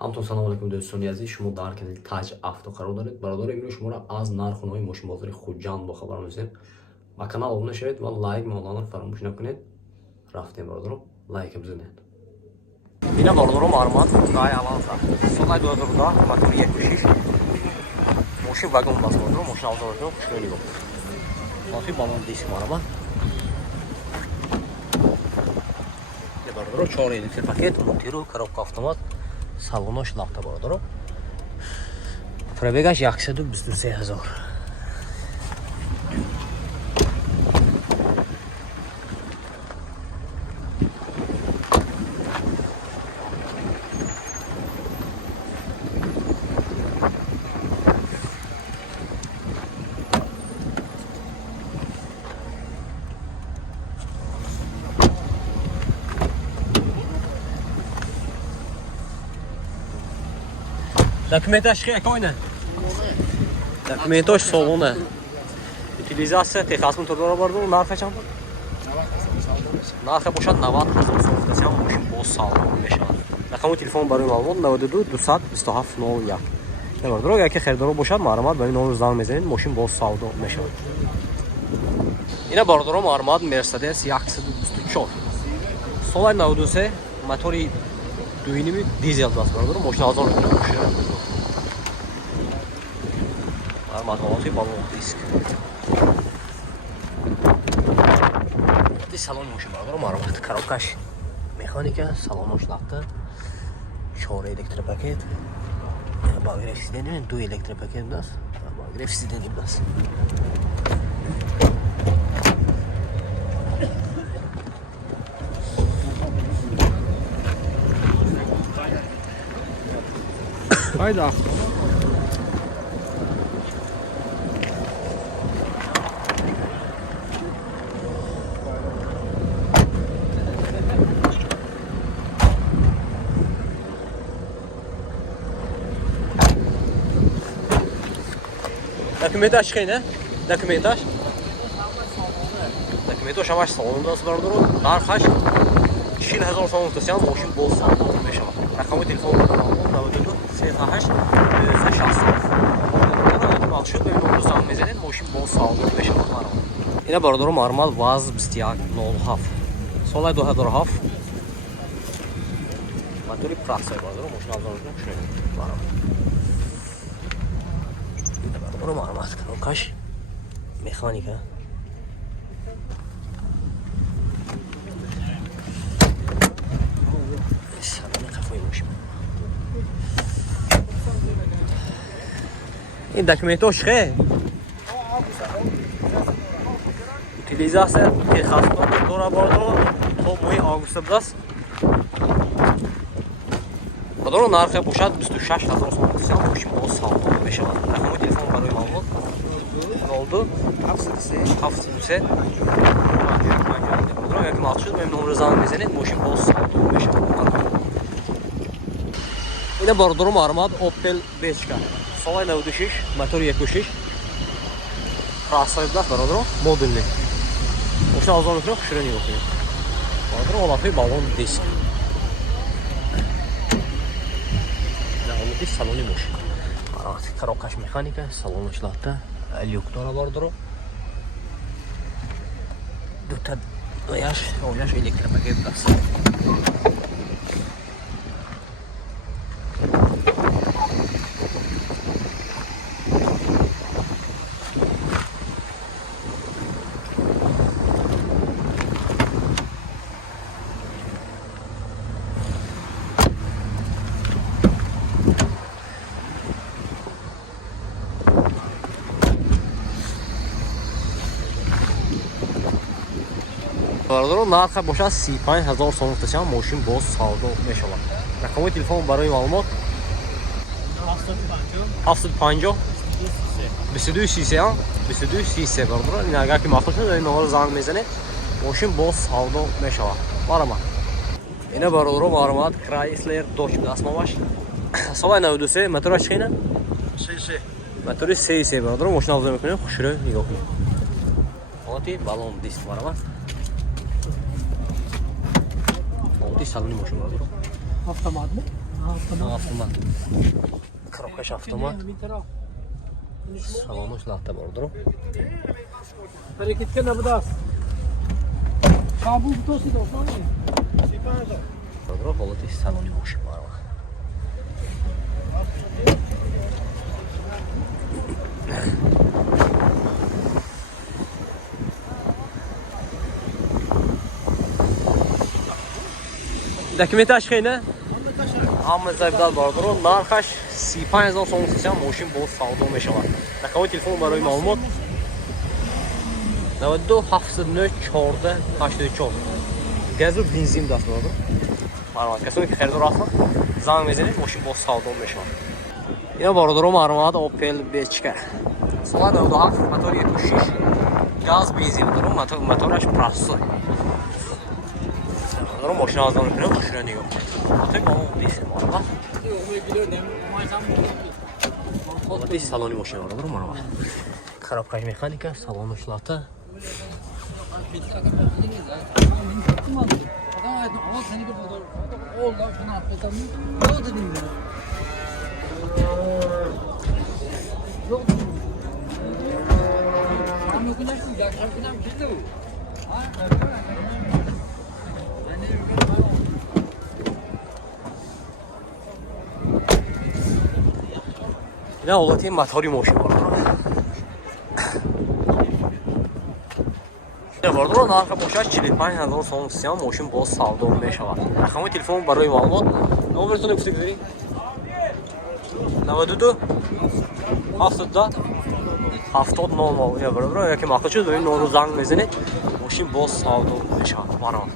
ҳамтон салом алайкум дӯстони азиз, шумо дар канали Taj Авто қарор доред. Бародари имрӯз шуморо аз нархҳои мошинбозори Хуҷанд бохабар мезем. Ба канал обуна шавед ва лайк мавладан фаромӯш накунед. Рафтем бародаро, лайк бизанед. Ина бародаро маълумот дай авалта. Соли 2010 мотори 1.6 мошин вагон бас бародаро, мошин авзорро хушро нигоҳ. Лофи балон диск маълумот. Я бародаро 4 электр пакет, мотиру, коробка автомат. Салонош лафта бародаро. Пробегаш 123 000. Документаш какой-то? Документаш салона. Утилизация техасмон тудора барду, нарха чанд? Нарха бошад 90 000 сом. Дасям мошин бо салон мешавад. Рақами телефон барои маълумот 92 227 01. Набардро яке херидоро бошад, маълумот ба ин номер занг мезанед, мошин бо савдо мешавад. Ина бардоро маълумот Mercedes 124. Соли 93, мотори 2.5 дизел даст бардоро, мошин авзор мешавад. Маълумоти балон диск. Салон мошин бардоро маълумот коробкаш механика, салонош лафта, 4 электропакет. Багреф сиденим, 2 электропакет даст. Багреф сиденим даст. Hayda. Документаж хейне? Документаж? Документаж ҳамаш салонда аст бародаро. Нархаш 40 000 сом дасям мошин бо салон мешавад. Рақами телефон 92 38 260. Мақсуд ба номер занг мезанед, мошин бо салон мешавад. Ина бародаро маълумот ВАЗ 2107. Соли 2007. Мотори праксай бародаро, мошин авзор шуд. Баро маълумот коробкаш механика. Салони қафои мошин. Ин документош хе? Утилизация техасмон дора бародаро то моҳи август даст. Бародаро нархи бошад 26 000 сом дасям мошин бо салон мешавад. Рақами телефон барои маълумот 02 73 як мақсуд ба номер занг мезанед, мошин бо салон мешавад. Ина бародаро маълумот Opel Bechka. Соли 96, мотори 1.6. Прасайд даст бародаро, модулни. Мошин авзор мекунем, хушро нигоҳ кунед. Бародаро олафи балон диск. Салони мошин. Коробкаш механика, салонош лафта, люк дора бародаро. Дута ояш электропакет даст. Бародаро нарха бошад 35 000 сом дасям мошин бо савдо мешавад. Рақами телефон барои маълумот 750 22 31 22 33 бародаро. Ин агар ки махсус шуд ин номер занг мезанед, мошин бо савдо мешавад. Барама. Ина бародаро маълумот Chrysler Dodge даст мамаш. Соли 93, мотораш хейна? 33. Мотори 33 бародаро, мошин авзор мекунем, хушро нигоҳ кунед. Оти балон диск барама. Салони мошин бародаро. Автомат бу? Avtomat. Коробкаш автомат. Салонаш лахта бордуро. Hareketken abudas. Kabul tosi do. Бордуро ҳолати салони мошин бар. Документаш хейне? Ҳама завдат бордуро. Нархаш 35000 сом сисям мошин бо савдо мешавад. Рақамои телефон барои маълумот 92 79 14 84. Газу бензин даст бордуро. Маълумот касоне ки харидор ҳастанд занг мезанед мошин бо савдо мешавад. Ина бордуро маълумот Opel Bechka. Соли 97 мотори 1.6 газ бензин дорад. Мотораш простой. Borдуро мошина аз он кунем мошина нигоҳ кунед. Мотори бо бензин маълумот. Ҳолати салони мошина бордуро маълумот. Коробкаи механика, салонош лата. Ина ҳолати мотори мошин бордуро. Бордуро нархи бошад 45000 сом сисям мошин бо савдо мешавад. Рақамои телефон барои маълумот номертон гуфта гузорӣ 92 72 70 00. Бордуро яке мақсад шуд ин номро занг мезанед мошин бо савдо мешавад. Марҳамат.